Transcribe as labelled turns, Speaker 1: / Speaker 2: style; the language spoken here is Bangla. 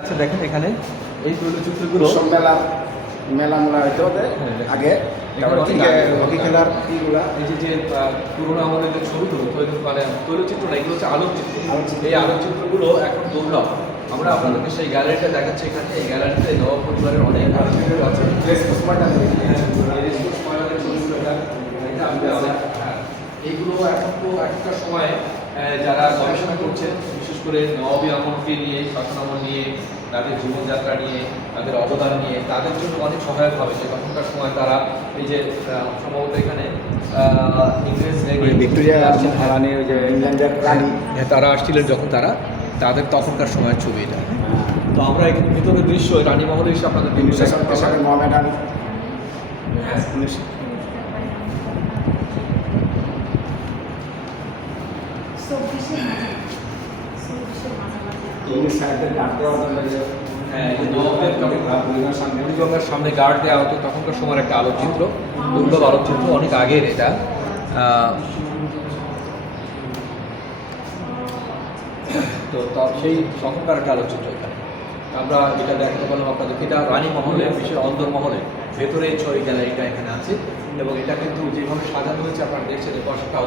Speaker 1: আচ্ছা দেখেন এখানে এই
Speaker 2: চলচ্চিত্রগুলো মেলা মেলা মেলা হইতে হবে
Speaker 1: হ্যাঁ,
Speaker 2: আগে। হকি খেলার
Speaker 1: এই যে যে পুরোনো আমাদের যে ছবিগুলো মানে তৈলচিত্র না এগুলো হচ্ছে আলোকচিত্র। এই আলোকচিত্রগুলো এখন দুর্লভ আমরা আপনাদেরকে সেই গ্যালারিটা দেখাচ্ছি এখানে। এই গ্যালারিতে নবাব পরিবারের অনেক আলোকচিত্র আছে। হ্যাঁ, হ্যাঁ, এইগুলো এখন তো একটা সময়ে যারা গবেষণা করছে করে নবাবী আমলকে নিয়ে শাসনামল নিয়ে তাদের জীবনযাত্রা নিয়ে তাদের অবদান নিয়ে তাদের জন্য অনেক সহায়ক হবে। যে তখনকার সময় তারা এই যে সম্ভবত এখানে
Speaker 2: ভিক্টোরিয়া ওই যে হ্যাঁ, রানী।
Speaker 1: হ্যাঁ, তারা আসছিলেন যখন তারা তাদের তখনকার সময়ের ছবি এটা। তো আমরা এখানে ভিতরের দৃশ্য রানী মহল হিসেবে আপনাদের So
Speaker 2: we should
Speaker 1: হ্যাঁ, নবাবের
Speaker 2: সামনে।
Speaker 1: গার্ড দেওয়া হতো তখনকার সময় একটা আলোকচিত্র দুর্লভ আলোকচিত্র অনেক আগের এটা। তো তার সেই তখনকার একটা আলোকচিত্র আমরা যেটা দেখাতে পারলাম আপনাদেরকে এটা রানী মহলে বিশেষ অন্দর মহলে ভেতরে ছয় গ্যালারিটা এখানে আছে এবং এটা কিন্তু যেভাবে সাজানো হয়েছে আপনারা দেখছেন পাশটাও